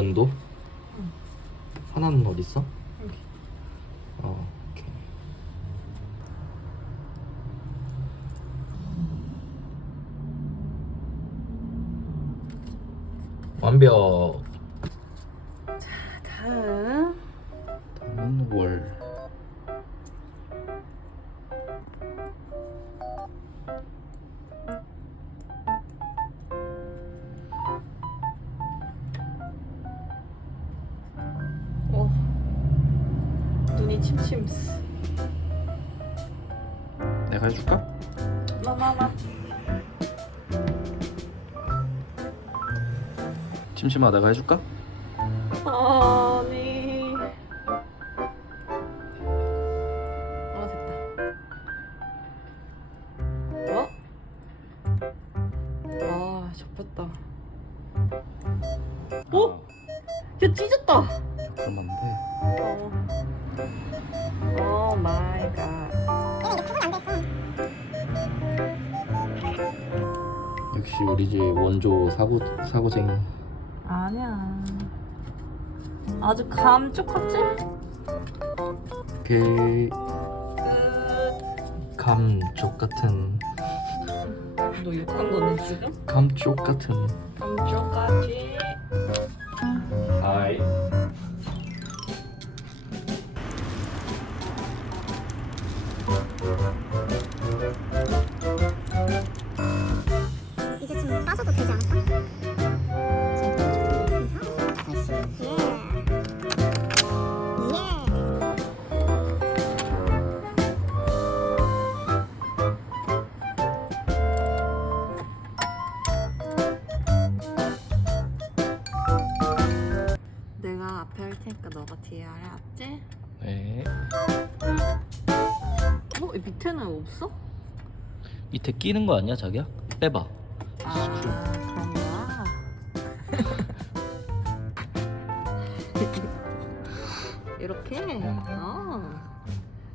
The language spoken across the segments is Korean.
연도? 응. 하나는 어디 있어? 여기. 어, 오케이. 완벽. 다음 다음은 월. 내가 해줄까? 마마마 침침아 내가 해줄까? 아니 어 됐다 어? 아 접혔다 어? 집 원조 사고 사고쟁이. 아니야. 아주 감쪽같지? 그 끝. 감쪽 같은 너 욕한 거네 지금? 감쪽 같은. 감쪽같이. 밑에는 없어? 밑에 끼는 거 아니야 자기야? 빼봐. 아 그런 거야? 이렇게? 어.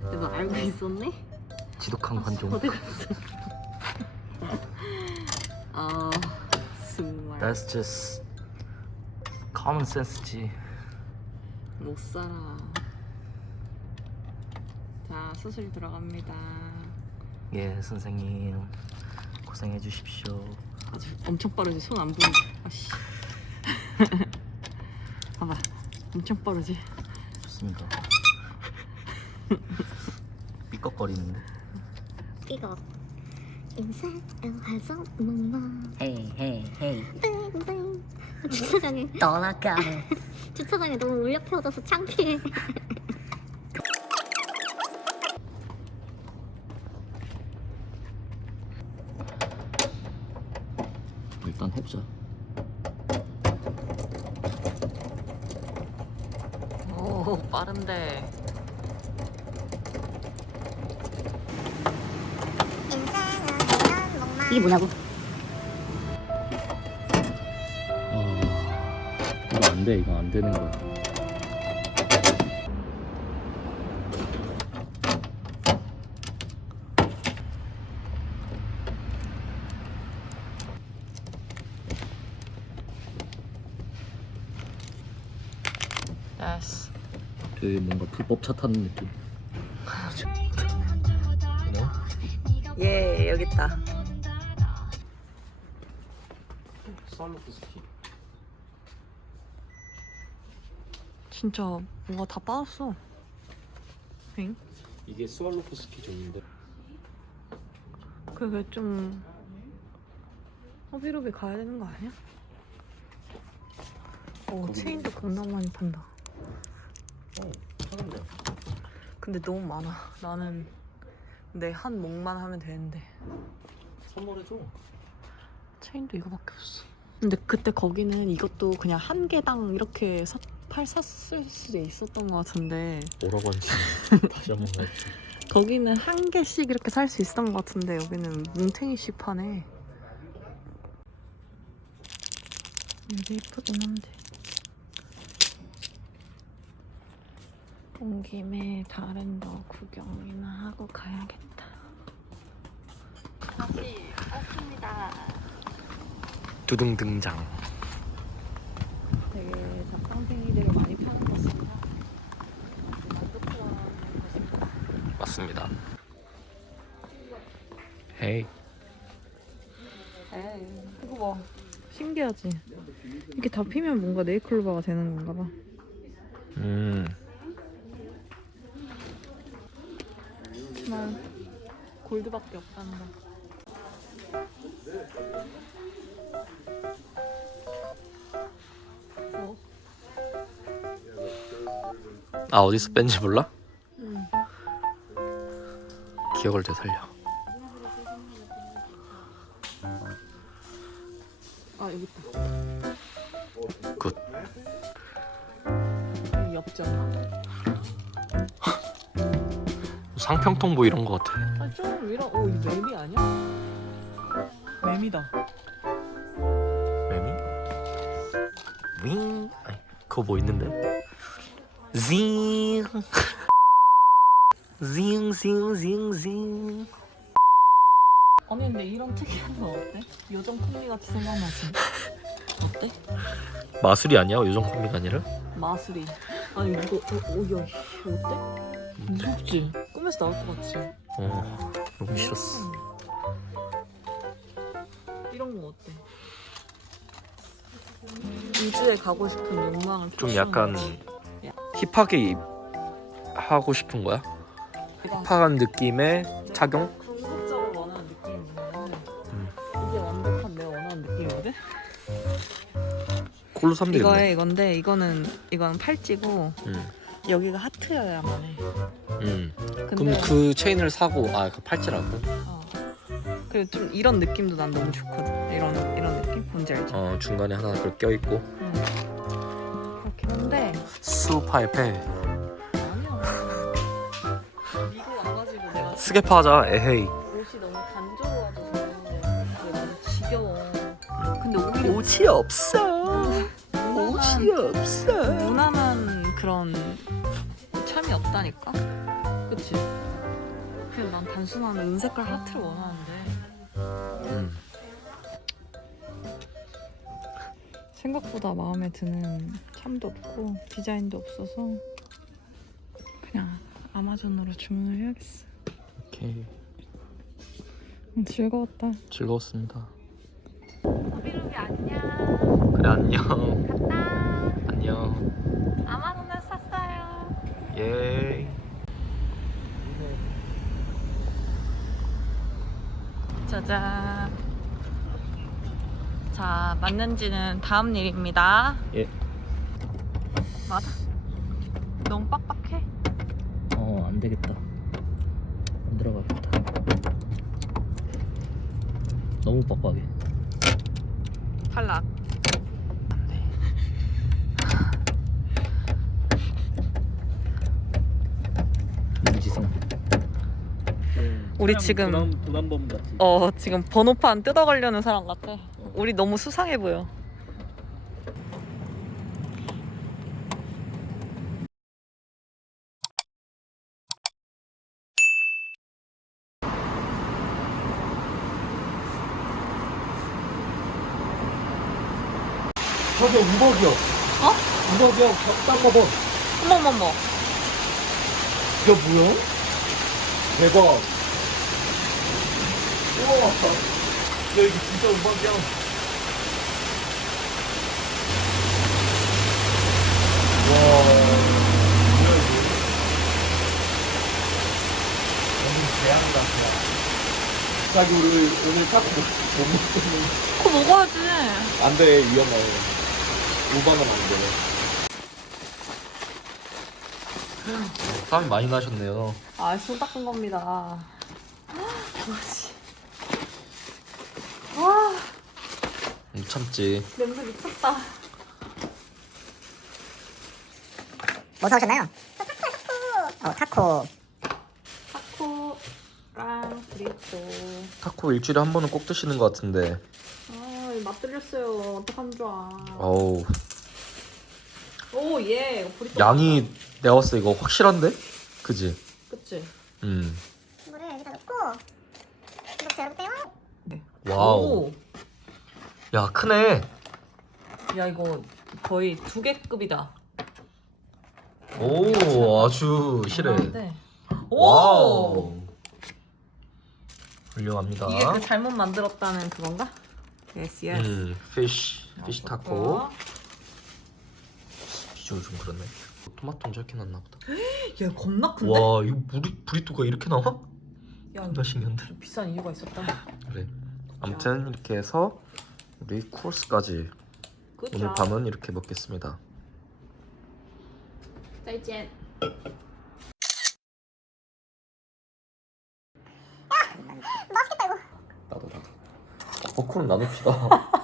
너 알고 있었네? 지독한 관종. 어디 갔어? 아 정말 That's just common sense지. 못 살아. 자 수술 들어갑니다. 예 선생님 고생해 주십시오. 아주 엄청 빠르지 손 안 보이지? 아씨. 봐봐 엄청 빠르지? 좋습니다. 삐걱거리는데. 이거 인사를 해서 뭔가 헤이 헤이 헤이 땡땡 주차장에 떠나가네 주차장에 너무 울려 펴져서 창피해 일단 해보자. 오 빠른데. 인생은 이게 뭐냐고 아 이거 안 돼. 이거 안 되는 거야. 되게 뭔가 불법 차 타는 느낌. 예 여기 있다. 살로프 스키. 진짜 뭐가 다 빠졌어. 엥? 이게 스왈로프 스키 점인데. 그게 좀 허비로비 가야 되는 거 아니야? 오 거기 체인도 겁나 많이 판다. 어, 하는데. 근데 너무 많아. 나는 내 한 목만 하면 되는데 선물해줘. 체인도 이거밖에 없어. 근데 그때 거기는 이것도 그냥 한 개당 이렇게 사, 팔 샀을 수도 있었던 것 같은데 뭐라고 하는지 다시 한번 말해. 거기는 한 개씩 이렇게 살 수 있었던 것 같은데 여기는 뭉탱이씩 파네. 여기 이쁘긴 한데. 온 김에 다른 거 구경이나 하고 가야겠다. 다시 왔습니다. 두둥 등장. 되게 잡방생이들을 많이 파는 것입니다. 맞습니다. 헤이. 에이, 이거 봐. 신기하지? 이렇게 다 피면 뭔가 네이클로바가 되는 건가 봐. 음. 난 골드밖에 없다는 아 어디서 뺀지 몰라? 응. 기억을 되살려. 아 여기 있다. 굿. 여기 옆전. 상평통 뭐 이런 거 같아. 아좀 이런. 오 이거 매미 아니야? 매미다. 매미? 윙. 아니, 그거 뭐 있는데? 징. 징, 징, 징, 징. 아니 근데 이런 특이한 거 어때? 요정 콤비 같이 생각나지? 어때? 마술이 아니야? 요정 코미가 아니라? 마술이. 아니 이거 어, 오야 어때? 무섭지? 꿈에서 나올 것 같지? 어, 너무 싫었어. 이런 거 어때? 우주에 가고 싶은 욕망을 좀 약간 거지. 힙하게 입- 하고 싶은 거야? 힙한 느낌의 착용? 궁극적으로 원하는 느낌이 뭐냐면 음. 이게 완벽한 내가 원하는 느낌이거든? 콜로 사면 되겠네. 이거에 이건데 이거는 이건 팔찌고 음. 여기가 하트여야만 해 음. 근데 그럼 그 체인을 사고 아 그 팔찌라고? 어. 그리고 좀 이런 느낌도 난 너무 좋거든 이런 이런 느낌? 뭔지 알지? 어 중간에 하나 그걸 껴 있고 음. 그렇긴 한데. 수파이페. 아니야. 미국 와가지고 내가 스케파 하자 에헤이. 옷이 너무 단조로워져서 그게 너무 지겨워. 근데 오히려 옷이 없어. 옷이 없어. 무난한 그런 참이 없다니까? 그치? 그냥 난 단순한 은색깔 하트를 원하는데. 음. 생각보다 마음에 드는 참도 없고 디자인도 없어서 그냥 아마존으로 주문을 해야겠어. 오케이. 음, 즐거웠다. 즐거웠습니다. 비루비 안녕. 그래 안녕. 갔다. 안녕. 아마존에서 샀어요. 예. 짜잔. 자, 맞는지는 다음 일입니다. 예. 맞아? 너무 빡빡해? 어, 안 되겠다. 안 들어가겠다. 너무 빡빡해. 탈락. 안 돼. 민지성. 우리 지금 도난범 같이. 어 지금 번호판 뜯어가려는 사람 같아. 우리 너무 수상해 보여. 저기 우벅이요. 어? 딱 먹어. 어머머머. 이게 뭐야? 대박. 우와. 야 이거 진짜 우박이야. 와. 뭐야 이거? 완전 대양다. 자기 우리 오늘 타코 못 먹는. 그거 먹어야지. 안 돼 위험해. 우박은 안 돼. 땀이 많이 나셨네요. 아, 손 닦은 겁니다. 와씨. 와, 못 참지. 냄새 미쳤다. 뭐 사오셨나요? 어 타코 타코랑 브리또. 타코 일주일에 한 번은 꼭 드시는 것 같은데. 어떡한 줄 알아. 어우 오, 예. 브리또. 양이 내가 봤을 때 이거 확실한데? 그지? 그치? 음. 물을 여기다 넣고 이렇게 열어볼게요 와우. 오. 야 크네. 야, 이거 거의 두 개 급이다. 오 아주 실해. 오! 훌륭합니다. 이게 그 잘못 만들었다는 그건가? Yes, yes. 음, fish, 어, fish taco. 비주얼 좀 그렇네. 토마토는 저렇게 났나 보다. 야 겁나 큰데? 와, 이거 브리, 브리또가 이렇게 나와? 야, 존나 신기한데. 비싼 이유가 있었다. 그래. 아무튼 이렇게 해서 우리 코스까지 굿 오늘 밤은 이렇게 먹겠습니다. 再见. 맛있겠다 아, 아, 이거. 버크는 나눕시다.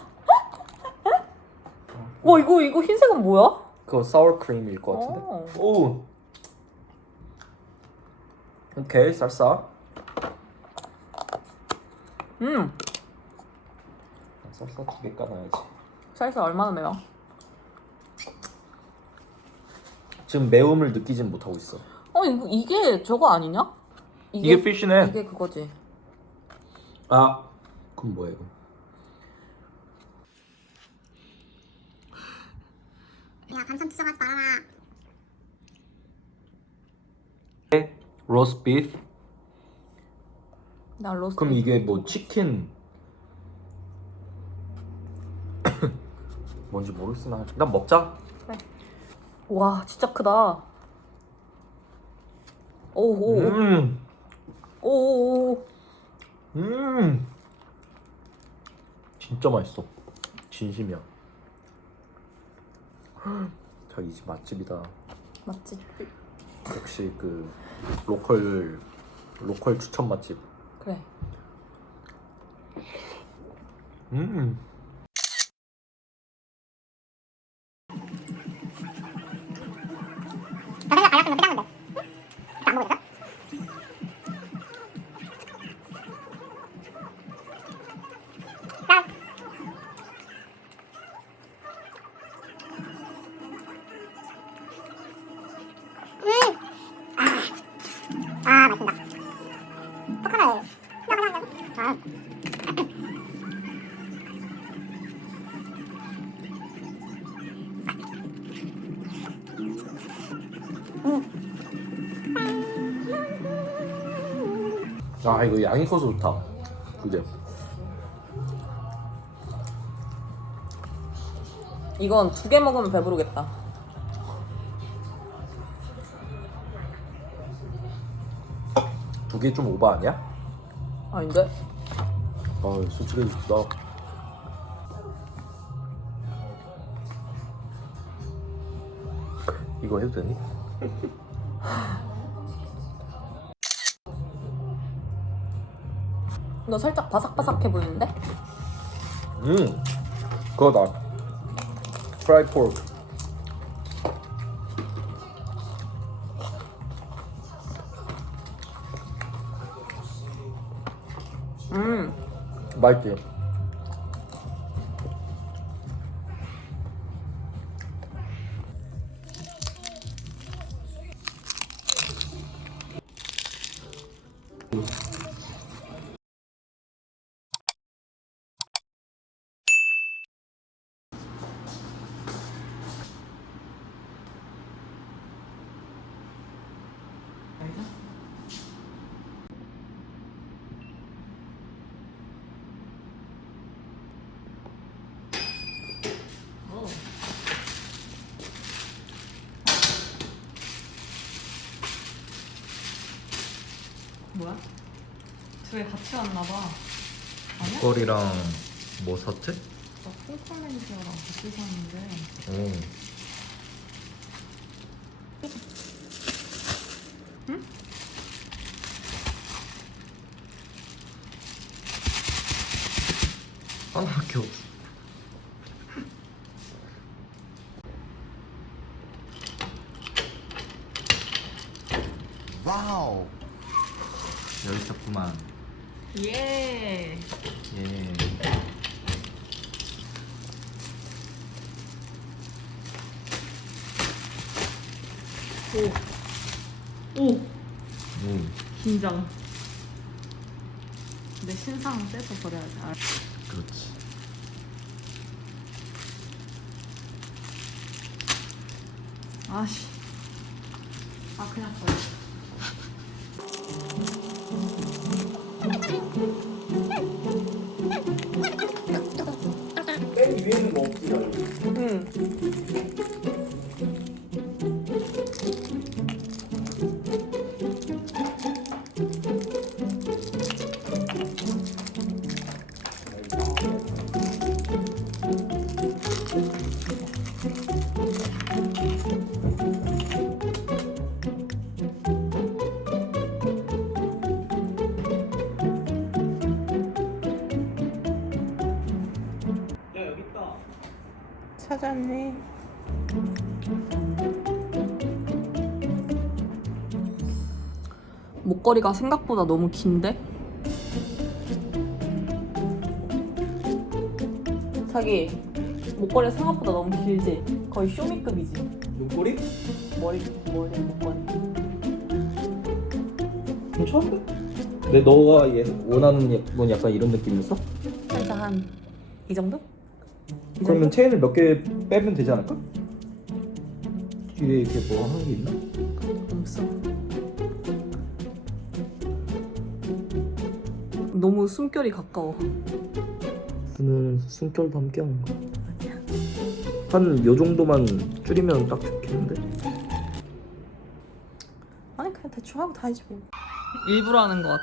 와 이거 이거 흰색은 뭐야? 그거 사워 크림일 것 같은데. 어. 오. 오케이, 쌀쌀. 음, 쌀쌀 두개 까놔야지. 살사 얼마나 매워? 지금 매움을 느끼진 못하고 있어. 어 이거 이게 저거 아니냐? 이게, 피쉬네. 이게 그거지. 아, 그럼 뭐야 이 야 반찬 투정하지 말아라. 로스트 비프. 나 로스트. 그럼 이게 뭐 치킨 뭔지 모르겠으나 일단 먹자. 와 진짜 크다. 오오 음, 오오 음, 진짜 맛있어. 진심이야. 자, 이집 맛집이다. 맞지? 역시 그 로컬 로컬 추천 맛집. 그래. 음. 나 생각 알약하면 빼자는데. 아 이거 양이 커서 좋다. 그게. 이건 두 개 먹으면 배부르겠다. 두 개 좀 오버 아니야? 아닌데? 아 솔직히 좋다. 이거 해도 되니? 너 살짝 바삭바삭해 보이는데? 음, 그거다. 프라이 포크. 음. 맛있지? 뭐야? 두개 같이 왔나 봐. 아니야? 거리랑 뭐 샀지? 나 콩콜렌즈랑 같이 샀는데. 오. 하나밖에 없어. 와우. 여기 있었구만. 예. 예. 오. 오. 음, 긴장. 내 신상 떼서 버려야지. 아, 그렇지. 아씨. 아 그냥 버려. 찾았네. 목걸이가 생각보다 너무 긴데? 자기 목걸이 생각보다 너무 길지? 거의 쇼미급이지? 눈꼬리? 머리 머리 목걸이 괜찮은데? 근데 너가 얘 원하는 건 약간 이런 느낌이었어? 살짝 한 이 정도? 이 그러면? 체인을 몇 개 빼면 되지 않을까? 뒤에 이렇게 뭐 하는 게 있나? 없어. 너무 숨결이 가까워. 오늘 숨결도 함께 하는 거야 한 요 정도만 줄이면 딱 좋겠는데? 아니 그냥 대충 하고 다니지 뭐. 일부러 하는 것 같아.